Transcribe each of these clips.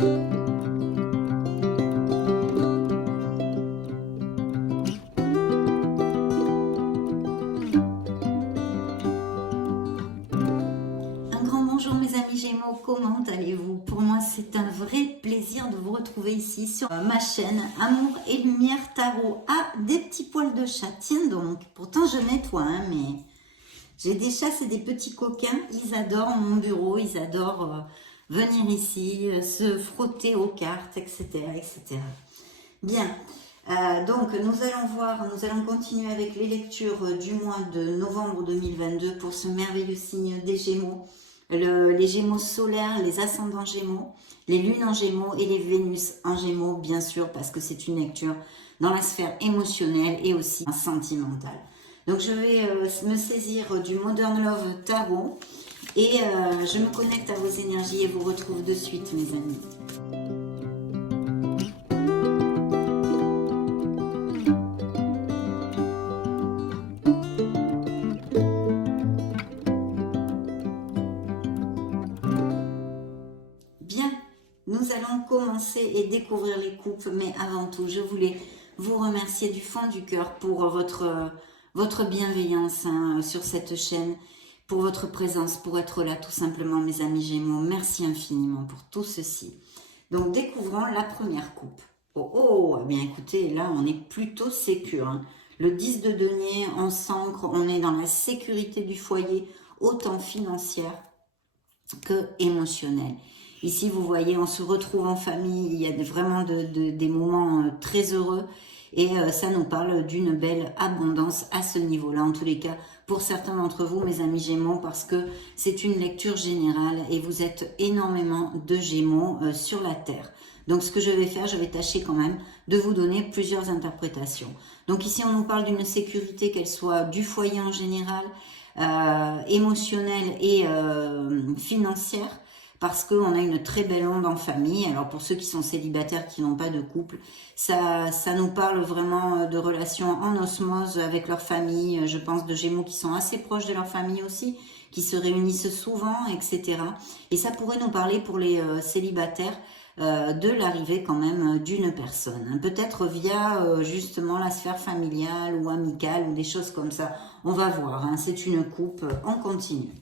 Un grand bonjour mes amis Gémeaux, comment allez-vous? Pour moi c'est un vrai plaisir de vous retrouver ici sur ma chaîne Amour et Lumière Tarot. Ah, des petits poils de chat, tiens donc, pourtant je nettoie, hein, mais j'ai des chats, c'est des petits coquins, ils adorent mon bureau, ils adorent venir ici, se frotter aux cartes, etc. etc. Bien, donc nous allons continuer avec les lectures du mois de novembre 2022 pour ce merveilleux signe des Gémeaux. Les Gémeaux solaires, les ascendants Gémeaux, les lunes en Gémeaux et les Vénus en Gémeaux, bien sûr, parce que c'est une lecture dans la sphère émotionnelle et aussi sentimentale. Donc je vais me saisir du Modern Love Tarot et je me connecte à vos énergies et vous retrouve de suite, mes amis. Bien, nous allons commencer et découvrir les coupes, mais avant tout, je voulais vous remercier du fond du cœur pour votre bienveillance sur cette chaîne, pour votre présence, pour être là tout simplement, mes amis Gémeaux. Merci infiniment pour tout ceci. Donc, découvrons la première coupe. Oh, eh bien écoutez, là, on est plutôt sécure. Hein. Le 10 de denier, on s'ancre, on est dans la sécurité du foyer, autant financière que émotionnelle. Ici, vous voyez, on se retrouve en famille, il y a vraiment des moments très heureux et ça nous parle d'une belle abondance à ce niveau-là, en tous les cas, pour certains d'entre vous, mes amis Gémeaux, parce que c'est une lecture générale et vous êtes énormément de Gémeaux sur la Terre. Donc, ce que je vais faire, je vais tâcher quand même de vous donner plusieurs interprétations. Donc, ici, on nous parle d'une sécurité, qu'elle soit du foyer en général, émotionnelle et financière, parce qu'on a une très belle onde en famille. Alors pour ceux qui sont célibataires, qui n'ont pas de couple, ça nous parle vraiment de relations en osmose avec leur famille. Je pense de Gémeaux qui sont assez proches de leur famille aussi, qui se réunissent souvent, etc. Et ça pourrait nous parler pour les célibataires de l'arrivée quand même d'une personne. Peut-être via justement la sphère familiale ou amicale ou des choses comme ça. On va voir, hein. C'est une coupe, on continue.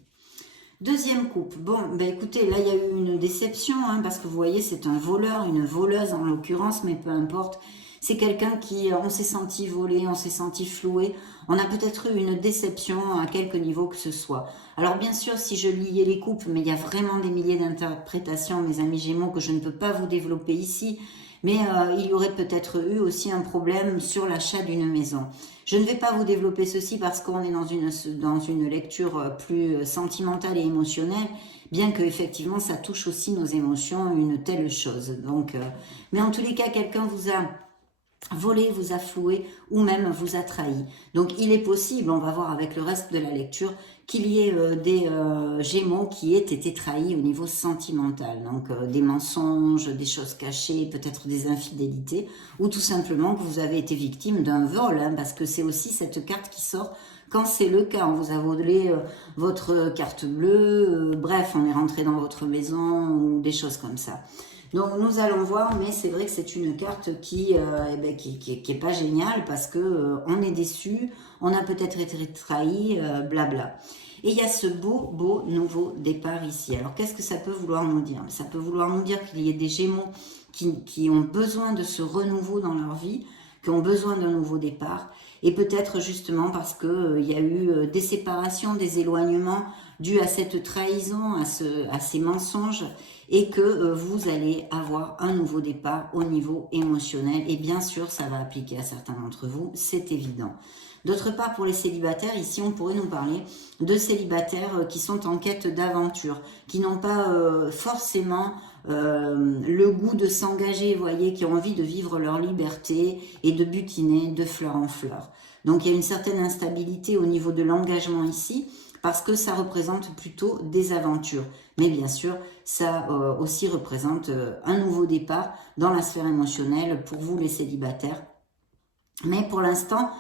Deuxième coupe, bon, ben écoutez, là il y a eu une déception, hein, parce que vous voyez, c'est un voleur, une voleuse en l'occurrence, mais peu importe. C'est quelqu'un qui, on s'est senti volé, on s'est senti floué, on a peut-être eu une déception à quelque niveau que ce soit. Alors bien sûr, si je liais les coupes, mais il y a vraiment des milliers d'interprétations, mes amis Gémeaux, que je ne peux pas vous développer ici, mais il y aurait peut-être eu aussi un problème sur l'achat d'une maison. Je ne vais pas vous développer ceci parce qu'on est dans une lecture plus sentimentale et émotionnelle, bien que effectivement ça touche aussi nos émotions, une telle chose. Donc, mais en tous les cas, quelqu'un vous a volé, vous a floué ou même vous a trahi. Donc il est possible, on va voir avec le reste de la lecture, qu'il y ait des Gémeaux qui aient été trahis au niveau sentimental. Donc des mensonges, des choses cachées, peut-être des infidélités, ou tout simplement que vous avez été victime d'un vol, hein, parce que c'est aussi cette carte qui sort quand c'est le cas. On vous a volé votre carte bleue, bref, on est rentré dans votre maison ou des choses comme ça. Donc nous allons voir, mais c'est vrai que c'est une carte qui est pas géniale parce que on est déçu, on a peut-être été trahi, blabla. Et il y a ce beau nouveau départ ici. Alors qu'est-ce que ça peut vouloir nous dire? Ça peut vouloir nous dire qu'il y ait des Gémeaux qui ont besoin de ce renouveau dans leur vie, qui ont besoin d'un nouveau départ, et peut-être justement parce que il y a eu des séparations, des éloignements dus à cette trahison, à ces mensonges, et que vous allez avoir un nouveau départ au niveau émotionnel. Et bien sûr, ça va appliquer à certains d'entre vous, c'est évident. D'autre part, pour les célibataires, ici, on pourrait nous parler de célibataires qui sont en quête d'aventure, qui n'ont pas forcément le goût de s'engager, vous voyez, qui ont envie de vivre leur liberté et de butiner de fleur en fleur. Donc, il y a une certaine instabilité au niveau de l'engagement ici, parce que ça représente plutôt des aventures. Mais bien sûr, ça aussi représente un nouveau départ dans la sphère émotionnelle pour vous les célibataires. Mais pour l'instant,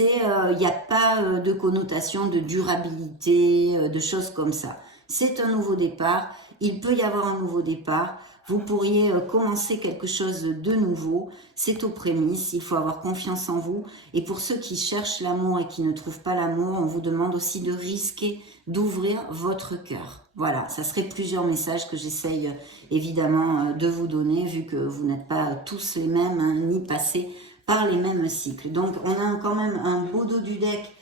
il n'y a pas de connotation de durabilité, de choses comme ça. C'est un nouveau départ, il peut y avoir un nouveau départ Vous pourriez commencer quelque chose de nouveau. C'est aux prémices, il faut avoir confiance en vous. Et pour ceux qui cherchent l'amour et qui ne trouvent pas l'amour, on vous demande aussi de risquer d'ouvrir votre cœur. Voilà, ça serait plusieurs messages que j'essaye évidemment de vous donner, vu que vous n'êtes pas tous les mêmes, hein, ni passés par les mêmes cycles. Donc on a quand même un beau dos du deck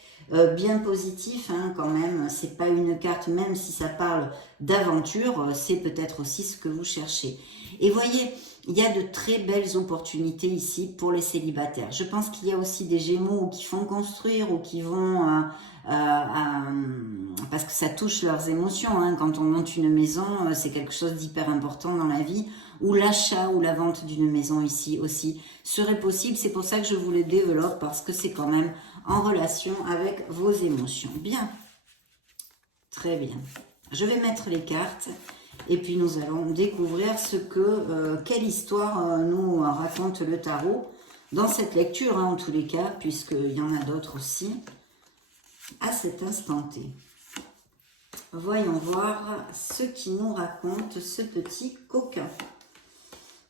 bien positif, hein, quand même. C'est pas une carte, même si ça parle d'aventure, c'est peut-être aussi ce que vous cherchez. Et voyez, il y a de très belles opportunités ici pour les célibataires. Je pense qu'il y a aussi des Gémeaux qui font construire ou qui vont... parce que ça touche leurs émotions, hein. Quand on monte une maison, c'est quelque chose d'hyper important dans la vie, ou l'achat ou la vente d'une maison ici aussi serait possible. C'est pour ça que je vous le développe, parce que c'est quand même en relation avec vos émotions. Bien, très bien. Je vais mettre les cartes et puis nous allons découvrir ce que, quelle histoire nous raconte le tarot dans cette lecture, hein, en tous les cas, puisqu'il y en a d'autres aussi, à cet instant T. Voyons voir ce qui nous raconte ce petit coquin.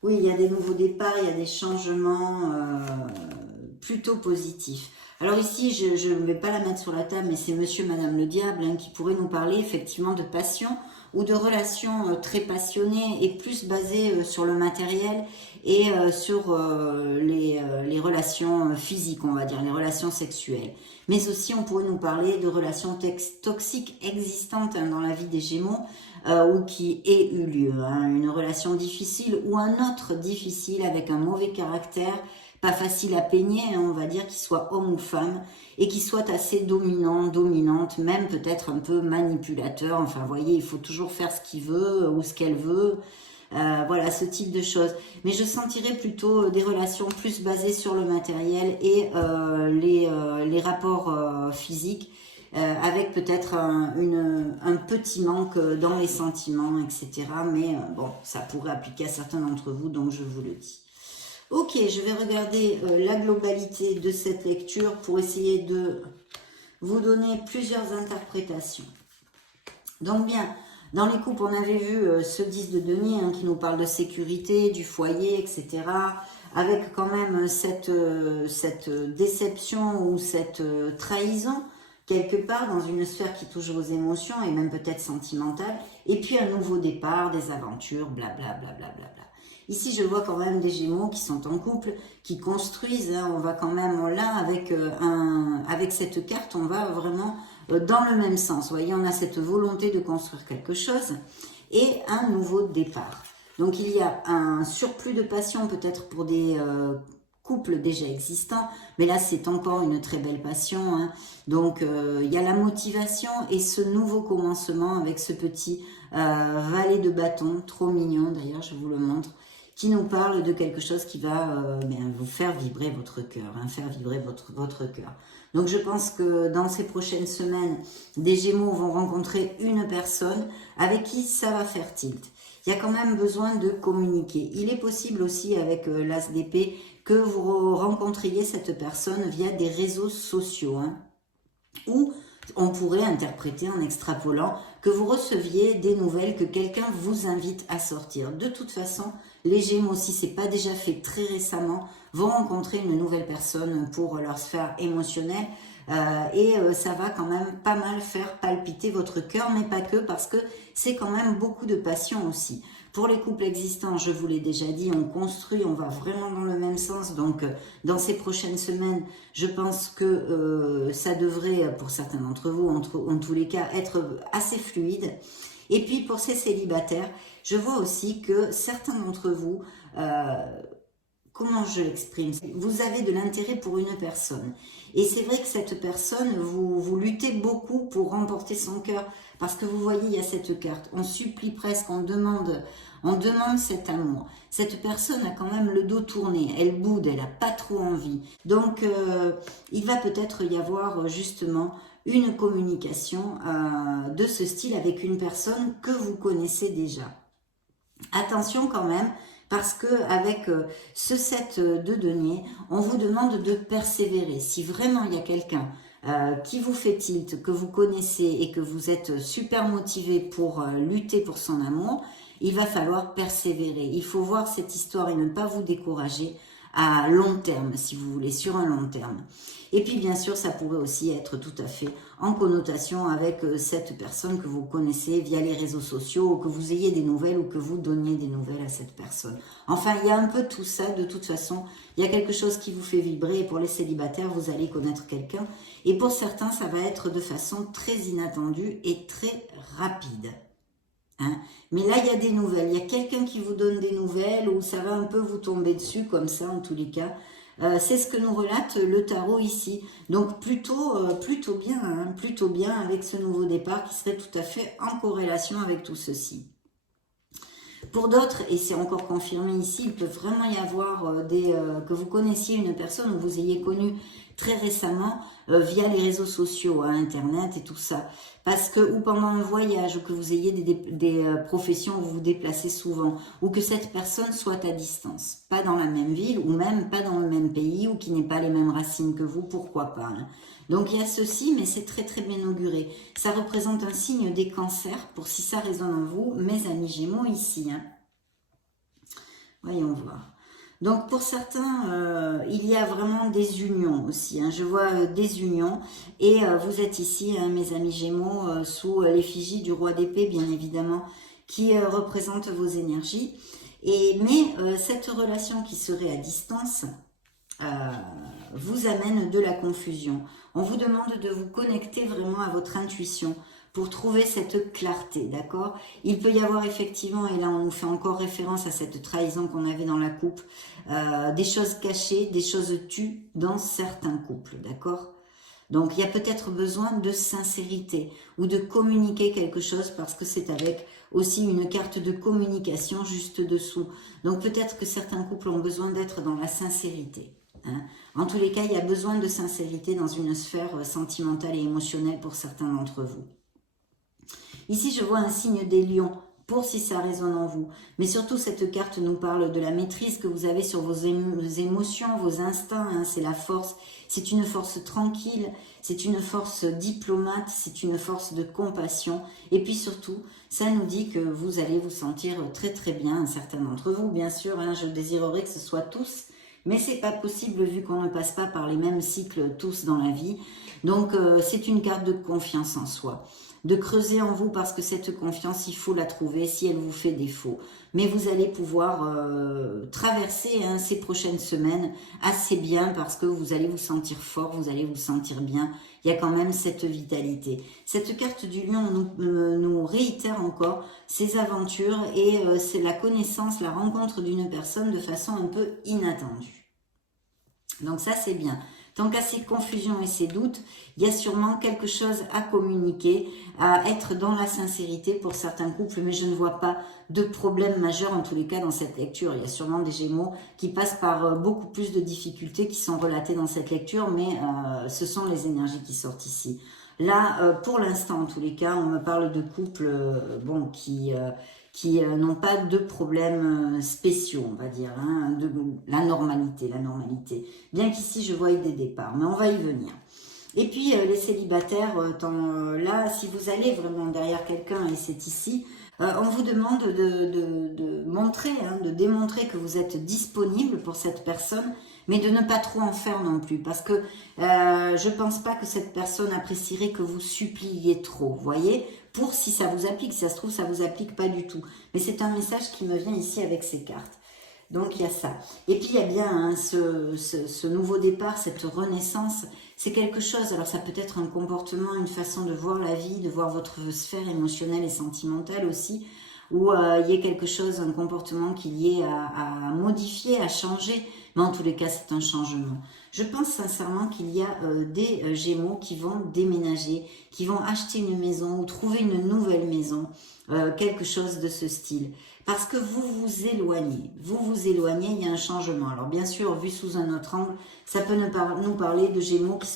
Oui, il y a des nouveaux départs, il y a des changements plutôt positifs. Alors ici, je ne vais pas la mettre sur la table, mais c'est monsieur, madame le diable, hein, qui pourrait nous parler effectivement de passion ou de relations très passionnées et plus basées sur le matériel et sur les relations physiques, on va dire, les relations sexuelles. Mais aussi, on pourrait nous parler de relations toxiques existantes, hein, dans la vie des Gémeaux, ou qui aient eu lieu, hein, une relation difficile ou un autre difficile avec un mauvais caractère, pas facile à peigner, hein, on va dire, qu'il soit homme ou femme, et qu'il soit assez dominant, dominante, même peut-être un peu manipulateur. Enfin, vous voyez, il faut toujours faire ce qu'il veut ou ce qu'elle veut. Voilà, ce type de choses. Mais je sentirais plutôt des relations plus basées sur le matériel et les rapports physiques, avec peut-être un petit manque dans les sentiments, etc. Mais bon, ça pourrait appliquer à certains d'entre vous, donc je vous le dis. Ok, je vais regarder la globalité de cette lecture pour essayer de vous donner plusieurs interprétations. Donc bien, dans les couples, on avait vu ce 10 de denier, hein, qui nous parle de sécurité, du foyer, etc. Avec quand même cette déception ou cette trahison, quelque part dans une sphère qui touche vos émotions et même peut-être sentimentale. Et puis un nouveau départ, des aventures, blablabla. Ici, je vois quand même des Gémeaux qui sont en couple, qui construisent, hein. On va quand même là, avec cette carte, on va vraiment dans le même sens. Vous voyez, on a cette volonté de construire quelque chose et un nouveau départ. Donc, il y a un surplus de passion peut-être pour des couples déjà existants, mais là, c'est encore une très belle passion, hein. Donc, il y a la motivation et ce nouveau commencement avec ce petit valet de bâton, trop mignon d'ailleurs, je vous le montre, qui nous parle de quelque chose qui va vous faire vibrer votre cœur, hein, faire vibrer votre cœur. Donc je pense que dans ces prochaines semaines, des Gémeaux vont rencontrer une personne avec qui ça va faire tilt. Il y a quand même besoin de communiquer. Il est possible aussi avec l'As d'épée que vous rencontriez cette personne via des réseaux sociaux, hein, ou on pourrait interpréter en extrapolant que vous receviez des nouvelles que quelqu'un vous invite à sortir. De toute façon, les Gémeaux, si ce n'est pas déjà fait très récemment, vont rencontrer une nouvelle personne pour leur sphère émotionnelle et ça va quand même pas mal faire palpiter votre cœur, mais pas que, parce que c'est quand même beaucoup de passion aussi. Pour les couples existants, je vous l'ai déjà dit, on construit, on va vraiment dans le même sens. Donc, dans ces prochaines semaines, je pense que ça devrait, pour certains d'entre vous, en tous les cas, être assez fluide. Et puis, pour ces célibataires, je vois aussi que certains d'entre vous, comment je l'exprime, vous avez de l'intérêt pour une personne. Et c'est vrai que cette personne, vous luttez beaucoup pour remporter son cœur. Parce que vous voyez, il y a cette carte. On supplie presque, on demande cet amour. Cette personne a quand même le dos tourné. Elle boude, elle n'a pas trop envie. Donc, il va peut-être y avoir justement une communication de ce style avec une personne que vous connaissez déjà. Attention quand même, parce que avec ce 7 de denier, on vous demande de persévérer. Si vraiment il y a quelqu'un qui vous fait tilt, que vous connaissez et que vous êtes super motivé pour lutter pour son amour, il va falloir persévérer. Il faut voir cette histoire et ne pas vous décourager à long terme, si vous voulez, sur un long terme. Et puis bien sûr, ça pourrait aussi être tout à fait en connotation avec cette personne que vous connaissez via les réseaux sociaux, ou que vous ayez des nouvelles ou que vous donniez des nouvelles à cette personne. Enfin, il y a un peu tout ça, de toute façon, il y a quelque chose qui vous fait vibrer, et pour les célibataires, vous allez connaître quelqu'un, et pour certains, ça va être de façon très inattendue et très rapide. Hein. Mais là, il y a des nouvelles, il y a quelqu'un qui vous donne des nouvelles, ou ça va un peu vous tomber dessus, comme ça, en tous les cas. C'est ce que nous relate le tarot ici. Donc plutôt bien, hein, plutôt bien avec ce nouveau départ qui serait tout à fait en corrélation avec tout ceci. Pour d'autres, et c'est encore confirmé ici, il peut vraiment y avoir que vous connaissiez une personne ou vous ayez connu très récemment via les réseaux sociaux, Internet et tout ça. Parce que, ou pendant un voyage, ou que vous ayez des professions où vous vous déplacez souvent, ou que cette personne soit à distance, pas dans la même ville, ou même pas dans le même pays, ou qui n'ait pas les mêmes racines que vous, pourquoi pas. Hein. Donc il y a ceci, mais c'est très très bien auguré. Ça représente un signe des cancers, pour si ça résonne en vous, mes amis Gémeaux ici. Hein. Voyons voir. Donc pour certains, il y a vraiment des unions aussi. Hein. Je vois des unions et vous êtes ici, hein, mes amis Gémeaux, sous l'effigie du roi d'épée, bien évidemment, qui représente vos énergies. Mais cette relation qui serait à distance vous amène de la confusion. On vous demande de vous connecter vraiment à votre intuition pour trouver cette clarté, d'accord? Il peut y avoir effectivement, et là on nous fait encore référence à cette trahison qu'on avait dans la couple, des choses cachées, des choses tues dans certains couples, d'accord? Donc il y a peut-être besoin de sincérité ou de communiquer quelque chose parce que c'est avec aussi une carte de communication juste dessous. Donc peut-être que certains couples ont besoin d'être dans la sincérité. Hein. En tous les cas, il y a besoin de sincérité dans une sphère sentimentale et émotionnelle pour certains d'entre vous. Ici, je vois un signe des lions, pour si ça résonne en vous. Mais surtout, cette carte nous parle de la maîtrise que vous avez sur vos émotions, vos instincts. Hein, c'est la force. C'est une force tranquille, c'est une force diplomate, c'est une force de compassion. Et puis surtout, ça nous dit que vous allez vous sentir très très bien, certains d'entre vous, bien sûr. Hein, je désirerais que ce soit tous. Mais c'est pas possible vu qu'on ne passe pas par les mêmes cycles tous dans la vie. Donc, c'est une carte de confiance en soi. De creuser en vous parce que cette confiance, il faut la trouver si elle vous fait défaut. Mais vous allez pouvoir traverser ces prochaines semaines assez bien parce que vous allez vous sentir fort, vous allez vous sentir bien. Il y a quand même cette vitalité. Cette carte du lion nous réitère encore ces aventures et c'est la connaissance, la rencontre d'une personne de façon un peu inattendue. Donc ça, c'est bien. Tant qu'à ces confusions et ces doutes, il y a sûrement quelque chose à communiquer, à être dans la sincérité pour certains couples, mais je ne vois pas de problème majeur en tous les cas dans cette lecture. Il y a sûrement des Gémeaux qui passent par beaucoup plus de difficultés qui sont relatées dans cette lecture, mais ce sont les énergies qui sortent ici. Là, pour l'instant en tous les cas, on me parle de couples qui n'ont pas de problèmes spéciaux, on va dire, hein, de la normalité. Bien qu'ici, je voie des départs, mais on va y venir. Et puis, les célibataires, là, si vous allez vraiment derrière quelqu'un, et c'est ici, on vous demande de montrer, de démontrer que vous êtes disponible pour cette personne, mais de ne pas trop en faire non plus, parce que je pense pas que cette personne apprécierait que vous suppliiez trop, vous voyez, pour si ça vous applique, si ça se trouve, ça vous applique pas du tout. Mais c'est un message qui me vient ici avec ces cartes. Donc il y a ça. Et puis il y a bien ce nouveau départ, cette renaissance, c'est quelque chose. Alors ça peut être un comportement, une façon de voir la vie, de voir votre sphère émotionnelle et sentimentale aussi, où il y a quelque chose, un comportement qu'il y ait à modifier, à changer. Mais en tous les cas, c'est un changement. Je pense sincèrement qu'il y a des Gémeaux qui vont déménager, qui vont acheter une maison ou trouver une nouvelle maison, quelque chose de ce style. Parce que vous vous éloignez, il y a un changement. Alors bien sûr, vu sous un autre angle, ça peut nous parler de Gémeaux qui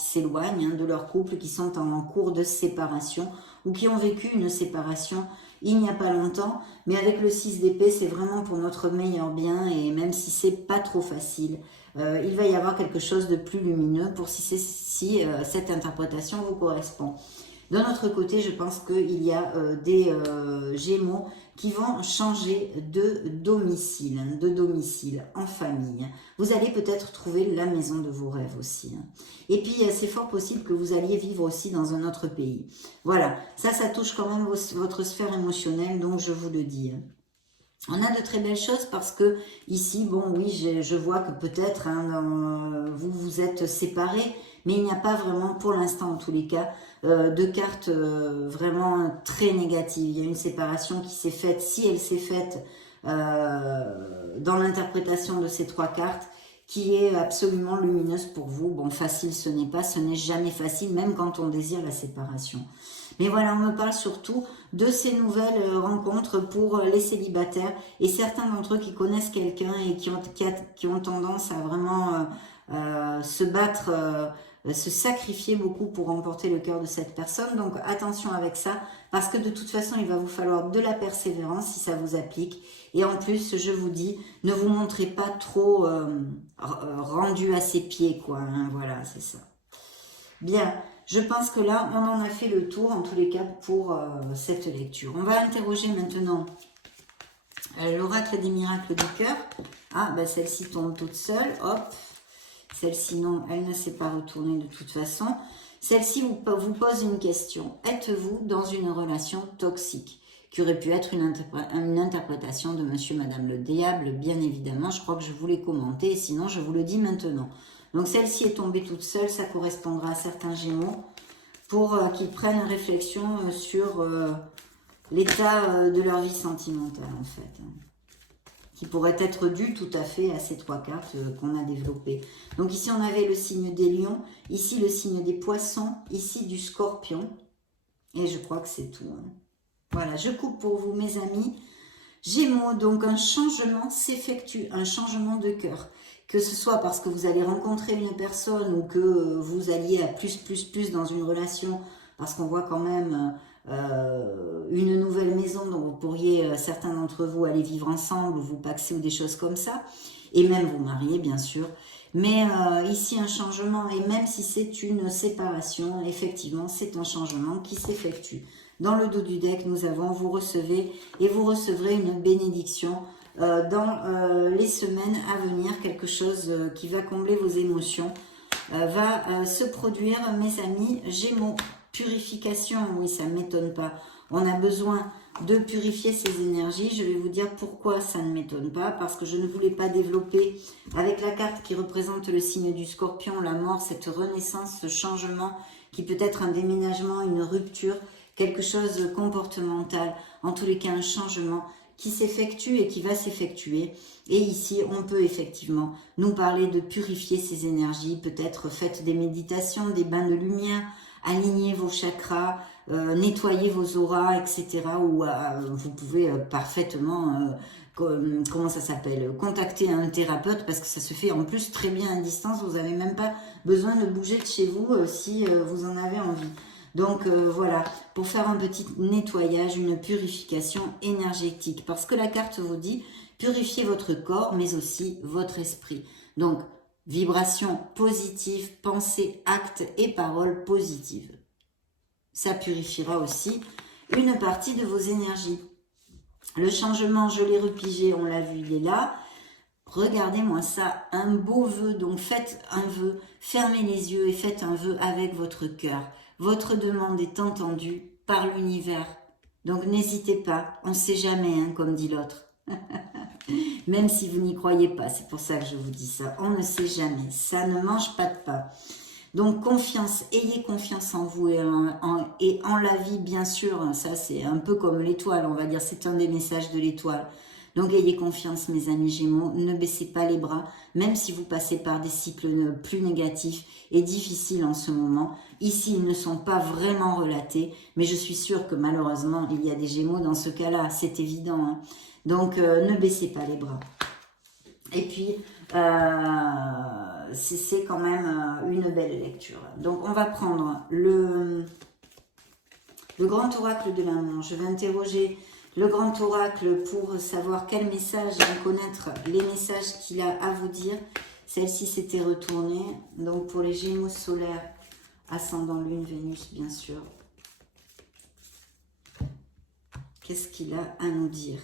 s'éloignent de leur couple, qui sont en cours de séparation ou qui ont vécu une séparation il n'y a pas longtemps. Mais avec le 6 d'épée, c'est vraiment pour notre meilleur bien et même si c'est pas trop facile, il va y avoir quelque chose de plus lumineux pour si cette interprétation vous correspond. D'un autre côté, je pense qu'il y a des Gémeaux qui vont changer de domicile en famille. Vous allez peut-être trouver la maison de vos rêves aussi. Et puis, c'est fort possible que vous alliez vivre aussi dans un autre pays. Voilà, ça touche quand même votre sphère émotionnelle, donc je vous le dis. On a de très belles choses parce que ici, bon oui, je vois que peut-être vous vous êtes séparés, mais il n'y a pas vraiment, pour l'instant en tous les cas, de cartes vraiment très négatives. Il y a une séparation qui s'est faite, si elle s'est faite dans l'interprétation de ces trois cartes, qui est absolument lumineuse pour vous. Bon, facile ce n'est pas, ce n'est jamais facile, même quand on désire la séparation. Mais voilà, on me parle surtout de ces nouvelles rencontres pour les célibataires et certains d'entre eux qui connaissent quelqu'un et qui ont tendance à vraiment se battre, se sacrifier beaucoup pour remporter le cœur de cette personne. Donc attention avec ça, parce que de toute façon, il va vous falloir de la persévérance si ça vous applique. Et en plus, je vous dis, ne vous montrez pas trop rendu à ses pieds, quoi. Hein, voilà, c'est ça. Bien. Je pense que là, on en a fait le tour, en tous les cas, pour cette lecture. On va interroger maintenant l'oracle des miracles du cœur. Ah, ben celle-ci tombe toute seule. Hop. Celle-ci, non, elle ne s'est pas retournée de toute façon. Celle-ci vous pose une question. Êtes-vous dans une relation toxique? Qui aurait pu être une interprétation de monsieur, madame le diable, bien évidemment. Je crois que je vous l'ai commenté, sinon je vous le dis maintenant. Donc celle-ci est tombée toute seule, ça correspondra à certains Gémeaux pour qu'ils prennent réflexion sur l'état de leur vie sentimentale en fait. Qui pourrait être dû tout à fait à ces trois cartes qu'on a développées. Donc ici on avait le signe des lions, ici le signe des poissons, ici du scorpion. Et je crois que c'est tout. Hein. Voilà, je coupe pour vous mes amis. Gémeaux, donc un changement s'effectue, un changement de cœur. Que ce soit parce que vous allez rencontrer une personne ou que vous alliez à plus dans une relation, parce qu'on voit quand même une nouvelle maison, donc vous pourriez, certains d'entre vous, aller vivre ensemble, ou vous paxer ou des choses comme ça, et même vous marier, bien sûr. Mais ici, un changement, et même si c'est une séparation, effectivement, c'est un changement qui s'effectue. Dans le dos du deck, nous avons, vous recevez et vous recevrez une bénédiction dans les semaines à venir. Quelque chose qui va combler vos émotions va se produire, mes amis. Gémeaux, purification, oui, ça ne m'étonne pas. On a besoin de purifier ces énergies. Je vais vous dire pourquoi ça ne m'étonne pas. Parce que je ne voulais pas développer avec la carte qui représente le signe du scorpion, la mort, cette renaissance, ce changement qui peut être un déménagement, une rupture, quelque chose de comportemental, en tous les cas un changement qui s'effectue et qui va s'effectuer. Et ici, on peut effectivement nous parler de purifier ces énergies, peut-être faites des méditations, des bains de lumière, alignez vos chakras, nettoyez vos auras, etc. Ou vous pouvez parfaitement, comment ça s'appelle, contacter un thérapeute parce que ça se fait en plus très bien à distance. Vous n'avez même pas besoin de bouger de chez vous si vous en avez envie. Donc voilà, pour faire un petit nettoyage, une purification énergétique. Parce que la carte vous dit, purifiez votre corps, mais aussi votre esprit. Donc, vibration positive, pensée, actes et paroles positives. Ça purifiera aussi une partie de vos énergies. Le changement, je l'ai repigé, on l'a vu, il est là. Regardez-moi ça, un beau vœu. Donc faites un vœu, fermez les yeux et faites un vœu avec votre cœur. Votre demande est entendue par l'univers. Donc n'hésitez pas, on ne sait jamais, hein, comme dit l'autre. Même si vous n'y croyez pas, c'est pour ça que je vous dis ça. On ne sait jamais, ça ne mange pas de pain. Donc confiance, ayez confiance en vous et en la vie, bien sûr. Ça c'est un peu comme l'étoile, on va dire, c'est un des messages de l'étoile. Donc ayez confiance mes amis Gémeaux, ne baissez pas les bras, même si vous passez par des cycles plus négatifs et difficiles en ce moment. Ici, ils ne sont pas vraiment relatés, mais je suis sûre que malheureusement, il y a des Gémeaux dans ce cas-là, c'est évident. Hein. Donc ne baissez pas les bras. Et puis, c'est quand même une belle lecture. Donc on va prendre le grand oracle de l'amour. Je vais interroger le grand oracle pour savoir quel message, connaître les messages qu'il a à vous dire. Celle-ci s'était retournée. Donc pour les Gémeaux solaires, ascendant Lune, Vénus, bien sûr. qu'est-ce qu'il a à nous dire?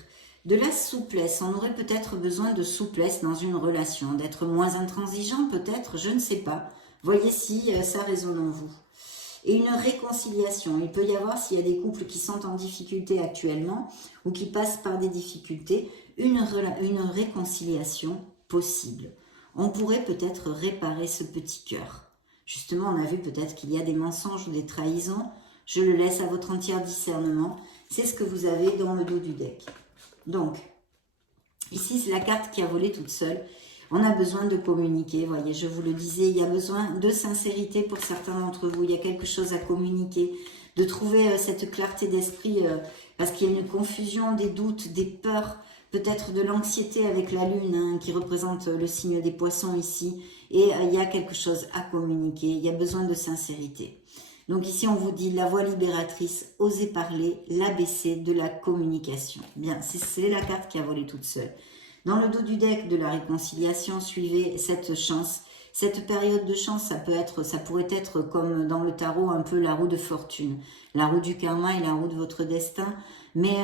De la souplesse, on aurait peut-être besoin de souplesse dans une relation, d'être moins intransigeant peut-être, je ne sais pas. Voyez si ça résonne en vous. Et une réconciliation, il peut y avoir, s'il y a des couples qui sont en difficulté actuellement ou qui passent par des difficultés, une réconciliation possible. On pourrait peut-être réparer ce petit cœur. Justement, on a vu peut-être qu'il y a des mensonges ou des trahisons. Je le laisse à votre entier discernement. C'est ce que vous avez dans le dos du deck. Donc, ici, c'est la carte qui a volé toute seule. On a besoin de communiquer, voyez, je vous le disais, il y a besoin de sincérité pour certains d'entre vous. Il y a quelque chose à communiquer, de trouver cette clarté d'esprit, parce qu'il y a une confusion, des doutes, des peurs, peut-être de l'anxiété avec la lune, hein, qui représente le signe des poissons ici. Et il y a quelque chose à communiquer, il y a besoin de sincérité. Donc ici, on vous dit la voix libératrice, osez parler, l'ABC de la communication. Bien, c'est la carte qui a volé toute seule. Dans le dos du deck de la réconciliation, suivez cette chance. Cette période de chance, ça pourrait être comme dans le tarot, un peu la roue de fortune, la roue du karma et la roue de votre destin. Mais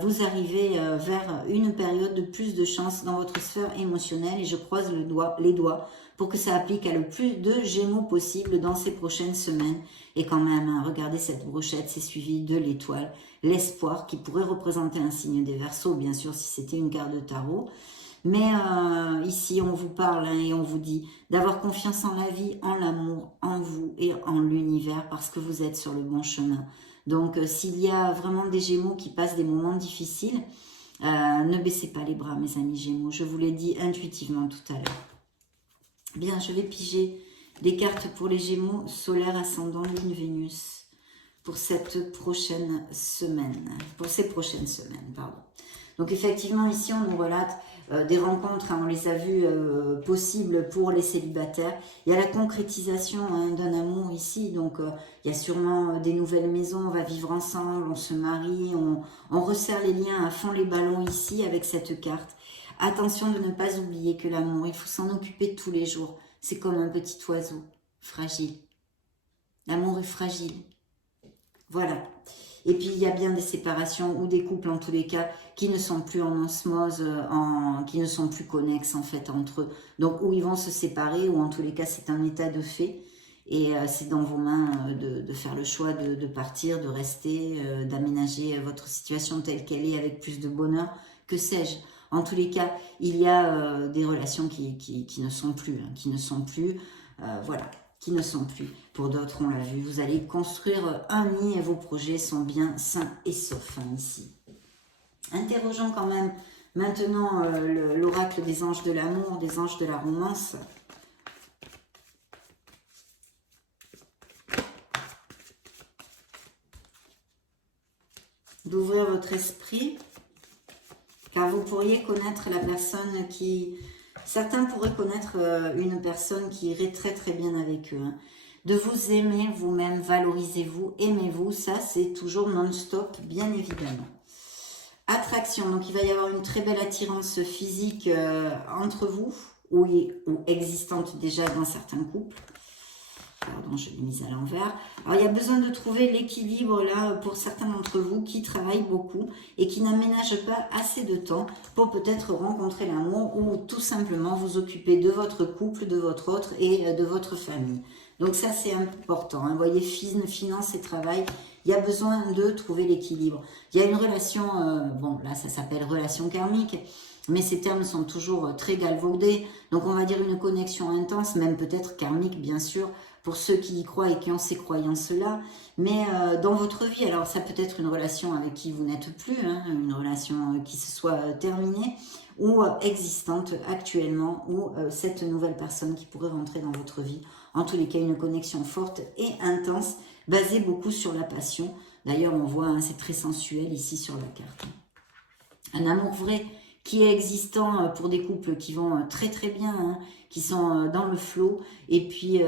vous arrivez vers une période de plus de chance dans votre sphère émotionnelle et je croise les doigts pour que ça applique à le plus de Gémeaux possible dans ces prochaines semaines. Et quand même, hein, regardez cette brochette, c'est suivi de l'étoile, l'espoir qui pourrait représenter un signe des Verseaux, bien sûr si c'était une carte de tarot. Mais ici, on vous parle hein, et on vous dit d'avoir confiance en la vie, en l'amour, en vous et en l'univers parce que vous êtes sur le bon chemin. Donc, s'il y a vraiment des Gémeaux qui passent des moments difficiles, ne baissez pas les bras, mes amis Gémeaux. Je vous l'ai dit intuitivement tout à l'heure. Bien, je vais piger des cartes pour les Gémeaux, solaire, ascendant, lune, Vénus, pour cette prochaine semaine. Pour ces prochaines semaines, pardon. Donc effectivement, ici, on nous relate des rencontres, hein, on les a vues possibles pour les célibataires. Il y a la concrétisation hein, d'un amour ici, donc il y a sûrement des nouvelles maisons, on va vivre ensemble, on se marie, on resserre les liens à fond les ballons ici avec cette carte. Attention de ne pas oublier que l'amour, il faut s'en occuper tous les jours. C'est comme un petit oiseau, fragile. L'amour est fragile. Voilà. Et puis, il y a bien des séparations ou des couples, en tous les cas, qui ne sont plus en osmose, qui ne sont plus connexes, en fait, entre eux. Donc, où ils vont se séparer, ou en tous les cas, c'est un état de fait. Et c'est dans vos mains de faire le choix de partir, de rester, d'aménager votre situation telle qu'elle est, avec plus de bonheur, que sais-je. En tous les cas, il y a des relations qui ne sont plus, hein, qui ne sont plus Pour d'autres, on l'a vu, vous allez construire un nid et vos projets sont bien sains et saufs hein, ici. Interrogeons quand même maintenant l'oracle des anges de l'amour, des anges de la romance. D'ouvrir votre esprit, car vous pourriez connaître la personne qui... Certains pourraient connaître une personne qui irait très très bien avec eux. Hein. De vous aimer vous-même, valorisez-vous, aimez-vous, ça c'est toujours non-stop, bien évidemment. Attraction, donc il va y avoir une très belle attirance physique entre vous, ou existante déjà dans certains couples. Pardon, je l'ai mise à l'envers. Alors, il y a besoin de trouver l'équilibre là pour certains d'entre vous qui travaillent beaucoup et qui n'aménagent pas assez de temps pour peut-être rencontrer l'amour ou tout simplement vous occuper de votre couple, de votre autre et de votre famille. Donc ça, c'est important. Hein. Vous voyez, finance et travail, il y a besoin de trouver l'équilibre. Il y a une relation, bon là, ça s'appelle relation karmique, mais ces termes sont toujours très galvaudés. Donc on va dire une connexion intense, même peut-être karmique, bien sûr, pour ceux qui y croient et qui ont ces croyances-là. Mais dans votre vie, alors ça peut être une relation avec qui vous n'êtes plus, hein, une relation qui se soit terminée, ou existante actuellement, ou cette nouvelle personne qui pourrait rentrer dans votre vie. En tous les cas, une connexion forte et intense, basée beaucoup sur la passion. D'ailleurs, on voit, hein, c'est très sensuel ici sur la carte. Un amour vrai qui est existant pour des couples qui vont très très bien, hein, qui sont dans le flow, et puis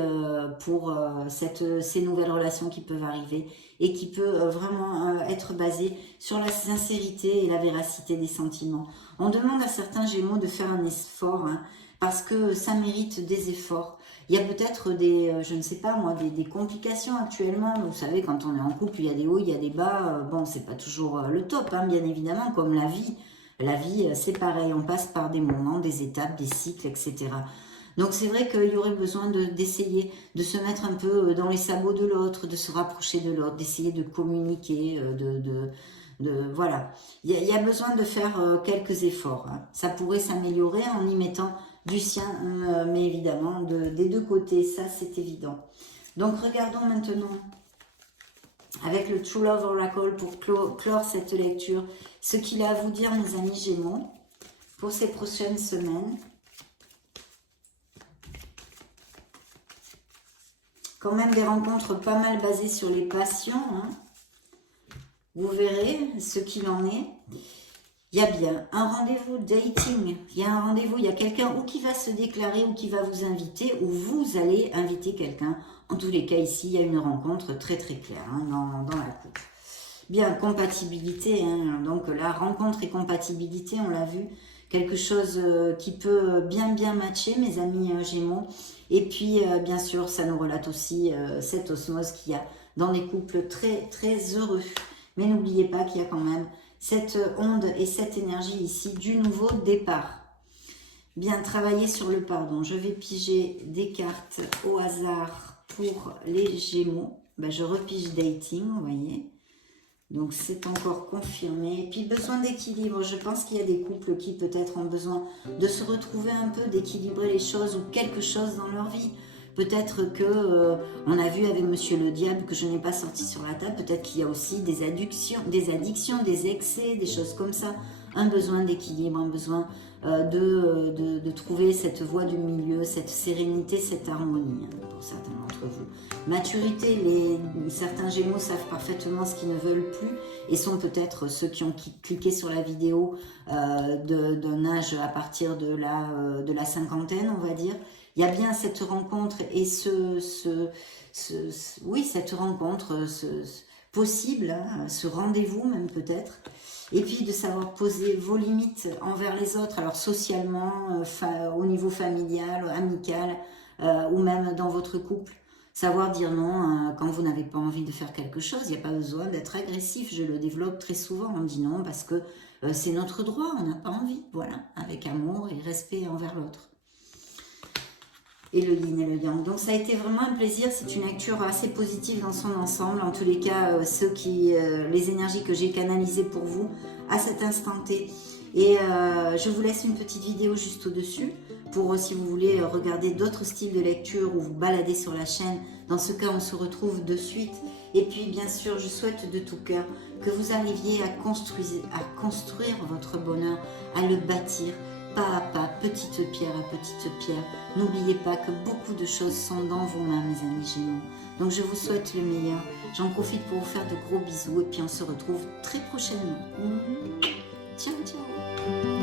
pour ces nouvelles relations qui peuvent arriver et qui peut vraiment être basée sur la sincérité et la véracité des sentiments. On demande à certains Gémeaux de faire un effort, hein, parce que ça mérite des efforts. Il y a peut-être des, je ne sais pas moi, des complications actuellement. Vous savez, quand on est en couple, il y a des hauts, il y a des bas. Bon, c'est pas toujours le top, hein, bien évidemment, comme la vie. La vie, c'est pareil, on passe par des moments, des étapes, des cycles, etc. Donc c'est vrai qu'il y aurait besoin d'essayer de se mettre un peu dans les sabots de l'autre, de se rapprocher de l'autre, d'essayer de communiquer, voilà. Il y a besoin de faire quelques efforts, hein. Ça pourrait s'améliorer en y mettant du sien, mais évidemment des deux côtés, ça c'est évident. Donc regardons maintenant avec le True Love Oracle pour clore cette lecture, ce qu'il a à vous dire, mes amis Gémeaux, pour ces prochaines semaines. Quand même des rencontres pas mal basées sur les passions, hein. Vous verrez ce qu'il en est. Il y a bien un rendez-vous dating, il y a un rendez-vous, il y a quelqu'un ou qui va se déclarer ou qui va vous inviter ou vous allez inviter quelqu'un. En tous les cas, ici, il y a une rencontre très très claire, hein, dans la couple. Bien, compatibilité, hein, donc la rencontre et compatibilité, on l'a vu, quelque chose qui peut bien matcher, mes amis Gémeaux. Et puis, bien sûr, ça nous relate aussi cette osmose qu'il y a dans des couples très très heureux. Mais n'oubliez pas qu'il y a quand même cette onde et cette énergie ici du nouveau départ. Bien, travailler sur le pardon. Je vais piger des cartes au hasard pour les Gémeaux. Ben, je repige dating, vous voyez. Donc, c'est encore confirmé. Et puis, besoin d'équilibre. Je pense qu'il y a des couples qui peut-être ont besoin de se retrouver un peu, d'équilibrer les choses ou quelque chose dans leur vie. Peut-être que, on a vu avec Monsieur le Diable que je n'ai pas sorti sur la table, peut-être qu'il y a aussi des addictions, des excès, des choses comme ça. Un besoin d'équilibre, un besoin de trouver cette voie du milieu, cette sérénité, cette harmonie, hein, pour certains d'entre vous. Maturité, certains Gémeaux savent parfaitement ce qu'ils ne veulent plus et sont peut-être ceux qui ont cliqué sur la vidéo d'un âge à partir de la cinquantaine, on va dire. Il y a bien cette rencontre et oui, cette rencontre possible, hein, ce rendez-vous même peut-être. Et puis de savoir poser vos limites envers les autres, alors socialement, au niveau familial, amical, ou même dans votre couple. Savoir dire non quand vous n'avez pas envie de faire quelque chose. Il n'y a pas besoin d'être agressif. Je le développe très souvent. On dit non parce que c'est notre droit, on n'a pas envie. Voilà, avec amour et respect envers l'autre. Et le yin et le yang. Donc ça a été vraiment un plaisir, c'est une lecture assez positive dans son ensemble. En tous les cas, les énergies que j'ai canalisées pour vous à cet instant T. Et je vous laisse une petite vidéo juste au-dessus pour si vous voulez regarder d'autres styles de lecture ou vous balader sur la chaîne. Dans ce cas, on se retrouve de suite. Et puis bien sûr, je souhaite de tout cœur que vous arriviez à construire votre bonheur, à le bâtir, pas à pas, petite pierre à petite pierre. N'oubliez pas que beaucoup de choses sont dans vos mains, mes amis Gémeaux. Donc je vous souhaite le meilleur. J'en profite pour vous faire de gros bisous et puis on se retrouve très prochainement. Ciao, ciao.